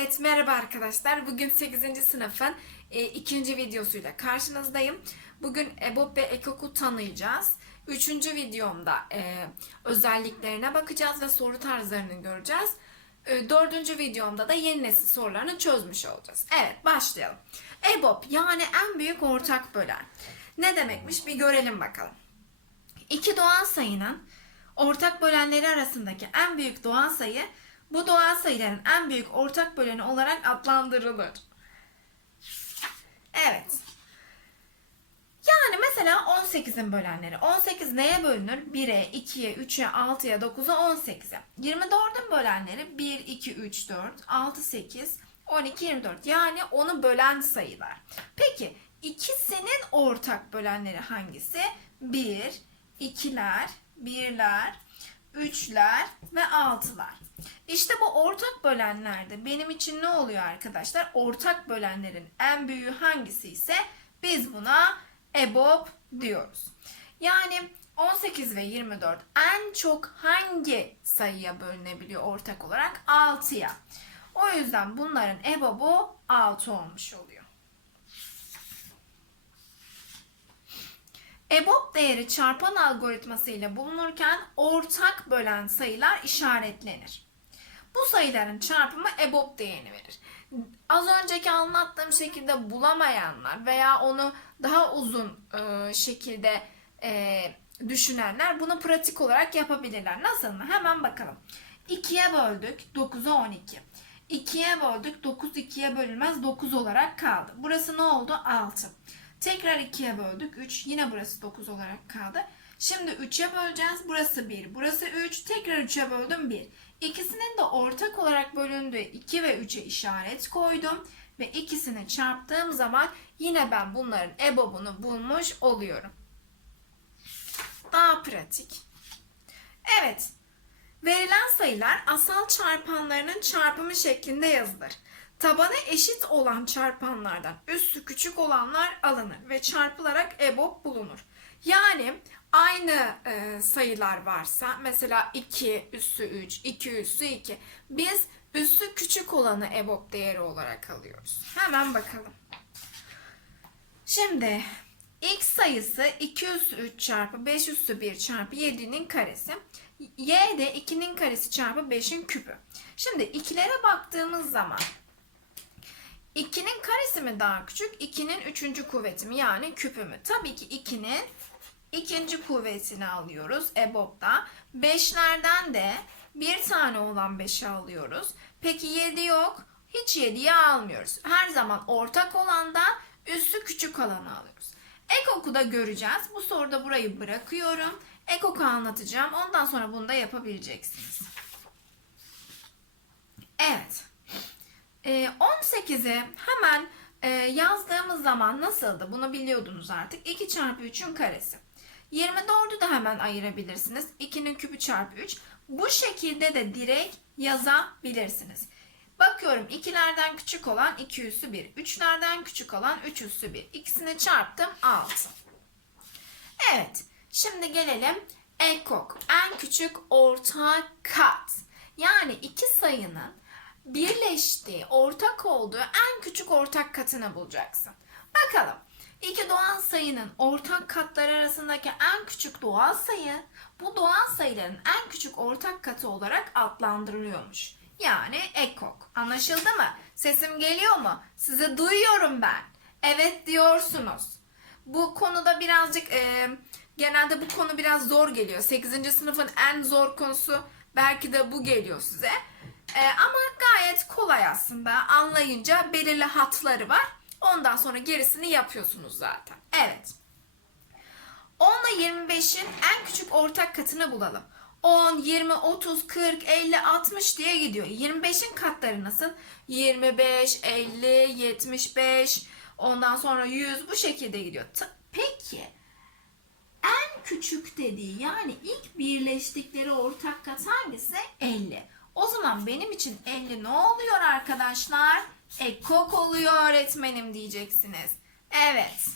Evet merhaba arkadaşlar. Bugün 8. sınıfın e, ikinci videosuyla karşınızdayım. Bugün EBOB ve EKOK'u tanıyacağız. Üçüncü videomda e, özelliklerine bakacağız ve soru tarzlarını göreceğiz. E, dördüncü videomda da yeni nesil sorularını çözmüş olacağız. Evet başlayalım. EBOB yani en büyük ortak bölen. Ne demekmiş bir görelim bakalım. İki doğal sayının ortak bölenleri arasındaki en büyük doğal sayı bu doğal sayıların en büyük ortak böleni olarak adlandırılır. Evet. Yani mesela 18'in bölenleri. 18 neye bölünür? 1'e, 2'ye, 3'e, 6'ya, 9'a, 18'e. 24'ün bölenleri 1, 2, 3, 4, 6, 8, 12, 24. Yani onu bölen sayılar. Peki ikisinin ortak bölenleri hangisi? 1, 2'ler, 1'ler, 3'ler ve 6'lar. İşte bu ortak bölenlerde benim için ne oluyor arkadaşlar? Ortak bölenlerin en büyüğü hangisi ise biz buna EBOB diyoruz. Yani 18 ve 24 en çok hangi sayıya bölünebiliyor ortak olarak? 6'ya. O yüzden bunların EBOB'u 6 olmuş oluyor. EBOB değeri çarpan algoritması ile bulunurken ortak bölen sayılar işaretlenir. Sayıların çarpımı EBOB değerini verir. Az önceki anlattığım şekilde bulamayanlar veya onu daha uzun e, şekilde e, düşünenler bunu pratik olarak yapabilirler. Nasıl mı? Hemen bakalım. 2'ye böldük 9'a 12. 2'ye böldük 9 2'ye bölünmez 9 olarak kaldı. Burası ne oldu? 6. Tekrar 2'ye böldük 3. Yine burası 9 olarak kaldı. Şimdi 3'e böleceğiz. Burası 1. Burası 3. Tekrar 3'e böldüm 1. İkisinin ortak olarak bölündüğü 2 ve 3'e işaret koydum. Ve ikisini çarptığım zaman yine ben bunların EBOB'unu bulmuş oluyorum. Daha pratik. Evet. Verilen sayılar asal çarpanlarının çarpımı şeklinde yazılır. Tabanı eşit olan çarpanlardan üssü küçük olanlar alınır ve çarpılarak EBOB bulunur. Yani aynı e, sayılar varsa mesela 2 üssü 3, 2 üssü 2 biz üssü küçük olanı EBOB değeri olarak alıyoruz. Hemen bakalım. Şimdi x sayısı 2 üssü 3 çarpı 5 üssü 1 çarpı 7'nin karesi. Y de 2'nin karesi çarpı 5'in küpü. Şimdi ikilere baktığımız zaman 2'nin karesi mi daha küçük? 2'nin 3. kuvveti mi? Yani küpü mü? Tabii ki 2'nin ikinci kuvvetini alıyoruz EBOB'da. 5'lerden de bir tane olan 5'i alıyoruz. Peki 7 yok. Hiç 7'yi almıyoruz. Her zaman ortak olandan üstü küçük olanı alıyoruz. Ekok'u da göreceğiz. Bu soruda burayı bırakıyorum. Ekok'u anlatacağım. Ondan sonra bunu da yapabileceksiniz. Evet. Ee, 18'i hemen e, yazdığımız zaman nasıldı? Bunu biliyordunuz artık. 2 çarpı 3'ün karesi. 24'ü de hemen ayırabilirsiniz. 2'nin küpü çarpı 3. Bu şekilde de direkt yazabilirsiniz. Bakıyorum 2'lerden küçük olan 2 üssü 1. 3'lerden küçük olan 3 üssü 1. İkisini çarptım 6. Evet. Şimdi gelelim ekok. En küçük ortak kat. Yani iki sayının birleştiği, ortak olduğu en küçük ortak katını bulacaksın. Bakalım. İki doğal sayının ortak katları arasındaki en küçük doğal sayı bu doğal sayıların en küçük ortak katı olarak adlandırılıyormuş. Yani ekok. Anlaşıldı mı? Sesim geliyor mu? Sizi duyuyorum ben. Evet diyorsunuz. Bu konuda birazcık e, genelde bu konu biraz zor geliyor. 8. sınıfın en zor konusu belki de bu geliyor size. E, ama gayet kolay aslında. Anlayınca belirli hatları var. Ondan sonra gerisini yapıyorsunuz zaten. Evet. 10 ile 25'in en küçük ortak katını bulalım. 10, 20, 30, 40, 50, 60 diye gidiyor. 25'in katları nasıl? 25, 50, 75, ondan sonra 100 bu şekilde gidiyor. Peki en küçük dediği yani ilk birleştikleri ortak kat hangisi? 50. O zaman benim için 50 ne oluyor arkadaşlar? Ekok oluyor öğretmenim diyeceksiniz. Evet.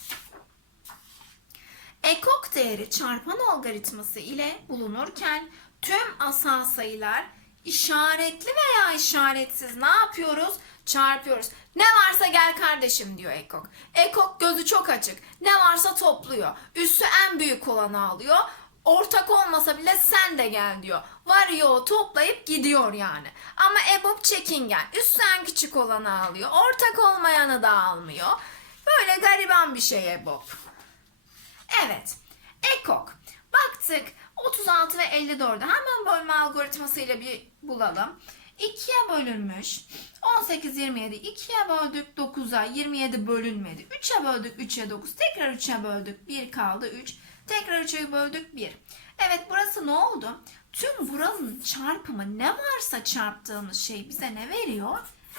Ekok değeri çarpan algoritması ile bulunurken tüm asal sayılar işaretli veya işaretsiz ne yapıyoruz? Çarpıyoruz. Ne varsa gel kardeşim diyor Ekok. Ekok gözü çok açık. Ne varsa topluyor. Üssü en büyük olanı alıyor. Ortak olmasa bile sen de gel diyor. Varıyor toplayıp gidiyor yani. Ama Ebob çekingen. Üssü en küçük olanı alıyor. Ortak olmayanı da almıyor. Böyle gariban bir şey Ebob. Evet. Ekok. Baktık 36 ve 54'ü hemen bölme algoritmasıyla bir bulalım. 2'ye bölünmüş. 18, 27. 2'ye böldük 9'a. 27 bölünmedi. 3'e böldük 3'e 9. Tekrar 3'e böldük. 1 kaldı 3. Tekrar 3'e böldük 1. Evet burası ne oldu? Tüm buranın çarpımı ne varsa çarptığımız şey bize ne veriyor?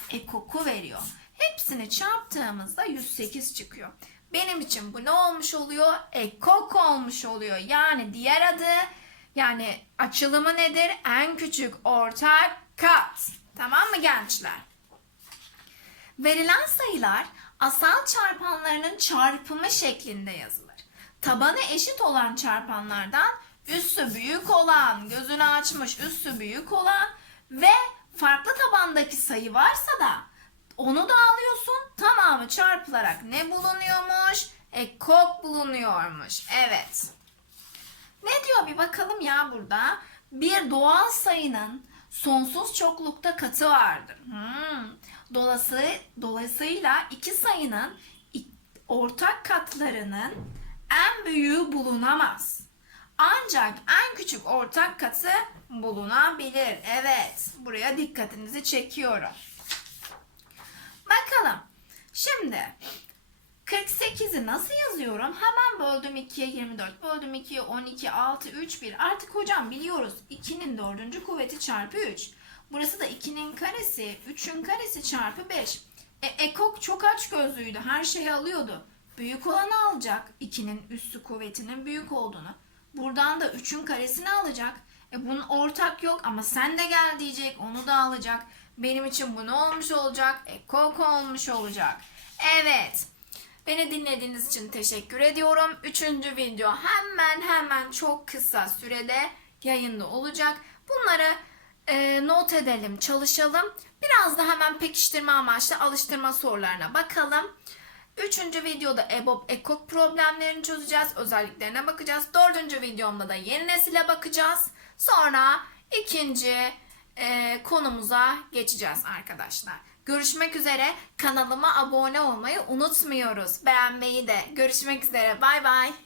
Ekoku veriyor. Hepsini çarptığımızda 108 çıkıyor. Benim için bu ne olmuş oluyor? Ekok olmuş oluyor. Yani diğer adı yani açılımı nedir? En küçük ortak kat. Tamam mı gençler? Verilen sayılar asal çarpanlarının çarpımı şeklinde yazılır. Tabanı eşit olan çarpanlardan üssü büyük olan, gözünü açmış üssü büyük olan ve farklı tabandaki sayı varsa da onu da alıyorsun. Tamamı çarpılarak ne bulunuyormuş? Ekok bulunuyormuş. Evet. Ne diyor bir bakalım ya burada. Bir doğal sayının sonsuz çoklukta katı vardır. Hmm. Dolası, dolayısıyla iki sayının ortak katlarının en büyüğü bulunamaz. Ancak en küçük ortak katı bulunabilir. Evet, buraya dikkatinizi çekiyorum. Bakalım. Şimdi 48'i nasıl yazıyorum? Hemen böldüm 2'ye 24. Böldüm 2'ye 12, 6, 3, 1. Artık hocam biliyoruz. 2'nin dördüncü kuvveti çarpı 3. Burası da 2'nin karesi, 3'ün karesi çarpı 5. E, Ekok çok aç gözlüydü. Her şeyi alıyordu. Büyük olanı alacak. 2'nin üstü kuvvetinin büyük olduğunu. Buradan da 3'ün karesini alacak. E bunun ortak yok ama sen de gel diyecek. Onu da alacak. Benim için bu ne olmuş olacak? Ekok olmuş olacak. Evet. Beni dinlediğiniz için teşekkür ediyorum. Üçüncü video hemen hemen çok kısa sürede yayında olacak. Bunları e, not edelim, çalışalım. Biraz da hemen pekiştirme amaçlı alıştırma sorularına bakalım. Üçüncü videoda EBOB ekok problemlerini çözeceğiz. Özelliklerine bakacağız. Dördüncü videomda da yeni nesile bakacağız. Sonra ikinci e, konumuza geçeceğiz arkadaşlar. Görüşmek üzere. Kanalıma abone olmayı unutmuyoruz. Beğenmeyi de. Görüşmek üzere. Bay bay.